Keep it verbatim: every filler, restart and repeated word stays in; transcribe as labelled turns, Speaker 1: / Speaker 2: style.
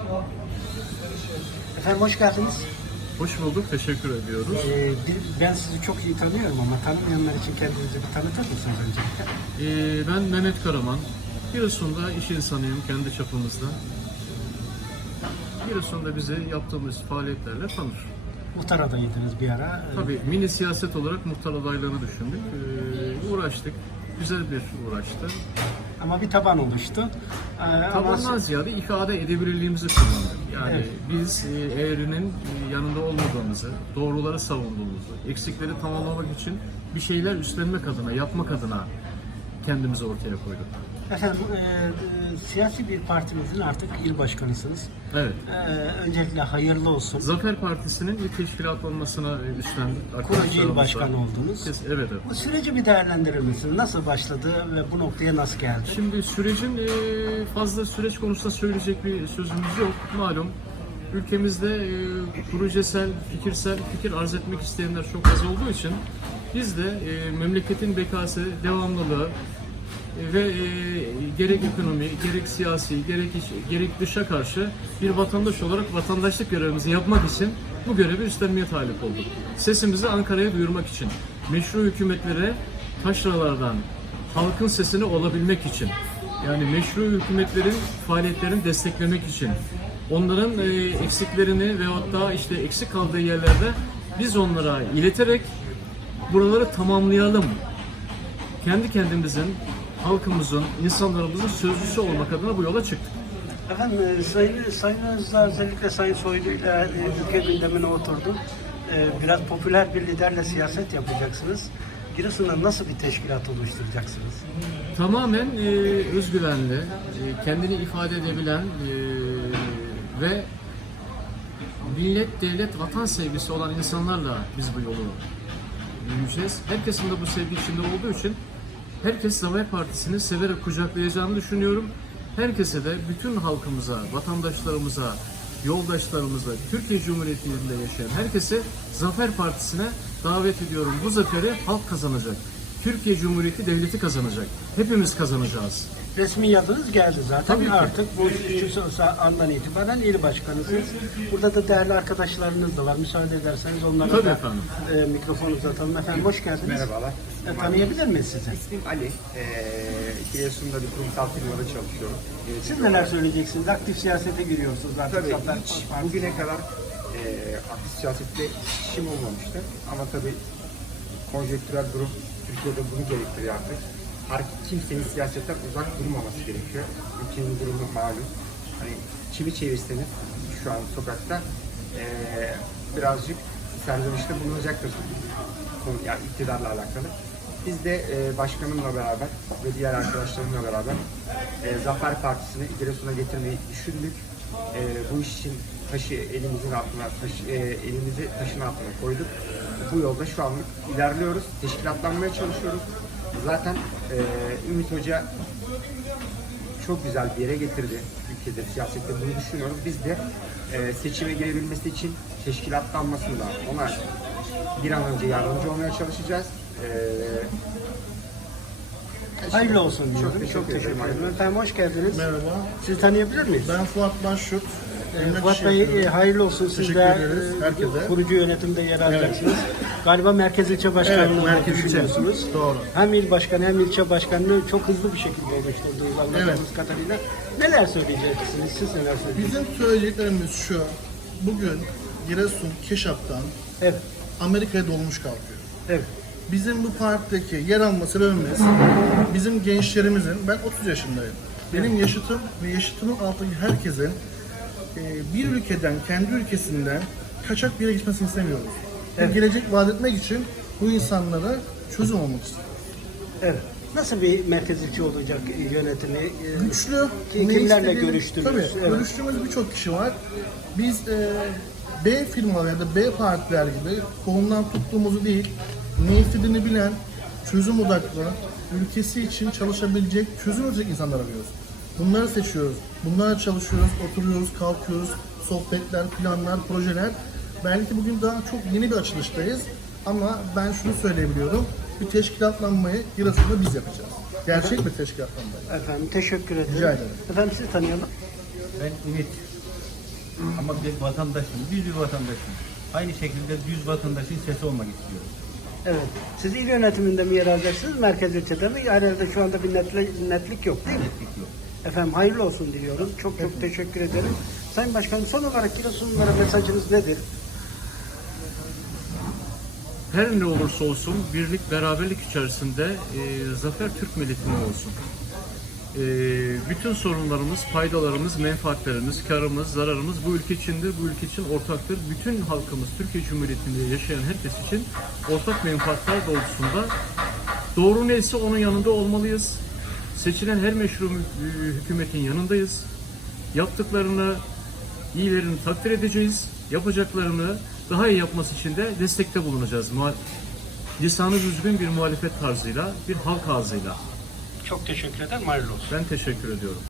Speaker 1: Efendim hoş geldiniz.
Speaker 2: Hoş bulduk, teşekkür ediyoruz.
Speaker 1: Ee, bir- ben sizi çok iyi tanıyorum ama tanımayanlar için kendinizi bir tanıtır mısınız öncelikle?
Speaker 2: Ee, ben Mehmet Karaman. Giresun'da iş insanıyım kendi çapımızda. Giresun'da bize yaptığımız faaliyetlerle tanır.
Speaker 1: Muhtar adayıydınız bir ara. Ee,
Speaker 2: Tabii mini siyaset olarak muhtar adaylığını düşündük. Ee, uğraştık. Güzel bir uğraştı.
Speaker 1: Ama bir taban oluştu. Ee, ama
Speaker 2: Tabandan ziyade ifade edebilirliğimizi kullandık. Yani
Speaker 1: Evet.
Speaker 2: biz e, eğrinin yanında olmadığımızı, doğruları savunduğumuzu, eksikleri tamamlamak için bir şeyler üstlenmek adına, yapmak adına kendimizi ortaya koyduk.
Speaker 1: efendim e, e, siyasi bir partimizin artık il başkanısınız.
Speaker 2: Evet.
Speaker 1: Ee, öncelikle hayırlı olsun.
Speaker 2: Zafer Partisi'nin ilk teşkilatlanmasına üstlendik.
Speaker 1: Kurucu il
Speaker 2: Arkadaşlarımızla.
Speaker 1: başkanı oldunuz.
Speaker 2: Kes- Evet, evet.
Speaker 1: Bu süreci bir değerlendirir misiniz? Nasıl başladı ve bu noktaya nasıl geldi?
Speaker 2: Şimdi sürecin e, fazla süreç konusunda söyleyecek bir sözümüz yok. Malum ülkemizde e, projesel, fikirsel fikir arz etmek isteyenler çok az olduğu için biz de e, memleketin bekası, devamlılığı e, ve e, gerek ekonomi, gerek siyasi, gerek iç, gerek dışa karşı bir vatandaş olarak vatandaşlık görevimizi yapmak için bu görevi üstlenmeye talip olduk. Sesimizi Ankara'ya duyurmak için, meşru hükümetlere taşralardan halkın sesini olabilmek için, yani meşru hükümetlerin faaliyetlerini desteklemek için, onların e, eksiklerini veyahut da işte eksik kaldığı yerlerde biz onlara ileterek buraları tamamlayalım. Kendi kendimizin, halkımızın, insanlarımızın sözcüsü olmak adına bu yola çıktık.
Speaker 1: Efendim e, Sayın, Sayın Özdağ özellikle Sayın Soylu ile e, ülke gündemine oturdu. E, biraz popüler bir liderle siyaset yapacaksınız. Giresun'da nasıl bir teşkilat oluşturacaksınız?
Speaker 2: Tamamen e, özgüvenli, e, kendini ifade edebilen e, ve millet, devlet, vatan sevgisi olan insanlarla biz bu yolu yürüyeceğiz. Herkesin de bu sevgi içinde olduğu için herkes Zafer Partisi'ni severek kucaklayacağını düşünüyorum. Herkese de bütün halkımıza, vatandaşlarımıza, yoldaşlarımıza, Türkiye Cumhuriyeti'nde yaşayan herkese Zafer Partisi'ne davet ediyorum. Bu zaferi halk kazanacak. Türkiye Cumhuriyeti devleti kazanacak. Hepimiz kazanacağız.
Speaker 1: Resmi yazınız geldi zaten.
Speaker 2: Tabii ki.
Speaker 1: Artık bu şu andan itibaren il başkanısınız. Burada da değerli arkadaşlarınız da var. Müsaade ederseniz onlara
Speaker 2: Tabii
Speaker 1: da
Speaker 2: efendim.
Speaker 1: e, mikrofonu uzatalım. Efendim hoş geldiniz.
Speaker 3: Merhabalar.
Speaker 1: E, tanıyabilir miyiz sizi?
Speaker 3: İsmim Ali. Ee, Giresun'da bir kurumsal firmada çalışıyorum.
Speaker 1: Siz neler söyleyeceksiniz? Aktif siyasete giriyorsunuz artık.
Speaker 3: Tabii
Speaker 1: Zafer
Speaker 3: hiç
Speaker 1: Partisi.
Speaker 3: bugüne kadar e, aktif siyasette işim olmamıştı. Ama tabii konjektürel durum Türkiye'de bunu gerektiriyor artık. Her kimsenin siyasetten uzak durmaması gerekiyor. Ülkenin durumu malum. Hani çivi çevirseniz şu an sokakta e, birazcık serzenişte bulunacaktır. Konu, yani iktidarla alakalı. Biz de e, başkanımla beraber ve diğer arkadaşlarımla beraber e, Zafer Partisi'ni Giresun'a getirmeyi düşündük. E, bu iş için taşı elimizin altına, taş, e, elimizi taşın altına koyduk. Bu yolda şu anlık ilerliyoruz. Teşkilatlanmaya çalışıyoruz. Zaten e, Ümit Hoca çok güzel bir yere getirdi. Ülkede siyasette bunu düşünüyoruz. Biz de e, seçime girebilmesi için teşkilatlanmasında ona bir an önce yardımcı olmaya çalışacağız. Ee,
Speaker 1: Hayırlı olsun diyorum.
Speaker 3: teşekkür
Speaker 1: Çok teşekkür
Speaker 3: ederim.
Speaker 1: ederim. Efendim hoş geldiniz.
Speaker 4: Merhaba,
Speaker 1: Sizi tanıyabilir miyiz?
Speaker 4: ben Fuat Başşut.
Speaker 1: Ee,
Speaker 4: Emlak
Speaker 1: Fuat
Speaker 4: işi
Speaker 1: Bey
Speaker 4: yapıyorum.
Speaker 1: e, hayırlı olsun. Siz
Speaker 4: Teşekkür
Speaker 1: de
Speaker 4: ederiz
Speaker 1: e,
Speaker 4: herkese.
Speaker 1: kurucu yönetimde yer alacaksınız. Galiba Merkez İlçe Başkanlığı'nı
Speaker 4: Evet, Merkez İlçe.
Speaker 1: düşünüyorsunuz.
Speaker 4: Doğru.
Speaker 1: Hem il başkanı hem ilçe başkanlığı çok hızlı bir şekilde oluşturduğunuz anladığımız kadarıyla. Neler söyleyeceksiniz? Siz neler söyleyeceksiniz?
Speaker 4: Bizim söyleyeceklerimiz şu, bugün Giresun, Keşap'tan
Speaker 1: Evet.
Speaker 4: Amerika'ya dolmuş kalkıyor.
Speaker 1: Evet.
Speaker 4: Bizim bu partideki yer alma sebebimiz, bizim gençlerimizin, ben otuz yaşındayım. Benim yaşıtım ve yaşıtımın altındaki herkesin e, bir ülkeden, kendi ülkesinden kaçak bir yere gitmesini istemiyoruz. Ve
Speaker 1: Evet.
Speaker 4: gelecek vaat etmek için bu insanlara çözüm olmak istiyoruz.
Speaker 1: Evet. Nasıl bir merkez ilçe olacak e, yönetimi? E,
Speaker 4: Güçlü.
Speaker 1: Ki-
Speaker 4: ne
Speaker 1: kimlerle
Speaker 4: istediğini-
Speaker 1: görüştünüz?
Speaker 4: Tabii,
Speaker 1: Evet.
Speaker 4: görüştüğümüz birçok kişi var. Biz e, B firmalar ya da B partiler gibi kolundan tuttuğumuzu değil, ne istediğini bilen, çözüm odaklı, ülkesi için çalışabilecek, çözüm üretecek insanlar arıyoruz. Bunları seçiyoruz, bunlarla çalışıyoruz, oturuyoruz, kalkıyoruz, sohbetler, planlar, projeler. Belki bugün daha çok yeni bir açılıştayız ama ben şunu söyleyebiliyorum, bir teşkilatlanmayı Giresun'da biz yapacağız. Gerçek bir teşkilatlanmayı.
Speaker 1: Efendim teşekkür ederim.
Speaker 4: Rica ederim.
Speaker 1: Efendim sizi tanıyalım.
Speaker 5: Ben Ümit. Ama biz vatandaşız, biz bir vatandaşız. Aynı şekilde düz vatandaşın sesi olmak istiyoruz.
Speaker 1: Evet. Siz il yönetiminde mi yer alacaksınız, merkez ilçede mi? Herhalde şu anda bir netli, netlik yok değil mi?
Speaker 5: Netlik yok.
Speaker 1: Efendim hayırlı olsun diliyorum. Çok çok teşekkür ederim. Sayın Başkanım, son olarak Giresunlulara mesajınız nedir?
Speaker 2: Her ne olursa olsun birlik, beraberlik içerisinde e, zafer Türk milletine olsun. E, bütün sorunlarımız, faydalarımız, menfaatlerimiz, karımız, zararımız bu ülke içindir, bu ülke için ortaktır. Bütün halkımız, Türkiye Cumhuriyeti'nde yaşayan herkes için ortak menfaatler doğrultusunda doğru neyse onun yanında olmalıyız. Seçilen her meşru mü- hükümetin yanındayız. Yaptıklarını, iyilerini takdir edeceğiz. Yapacaklarını daha iyi yapması için de destekte bulunacağız. Muhal- Lisanı düzgün bir muhalefet tarzıyla, bir halk ağzıyla.
Speaker 1: Çok teşekkür ederim. Hayırlı olsun.
Speaker 2: Ben teşekkür ediyorum.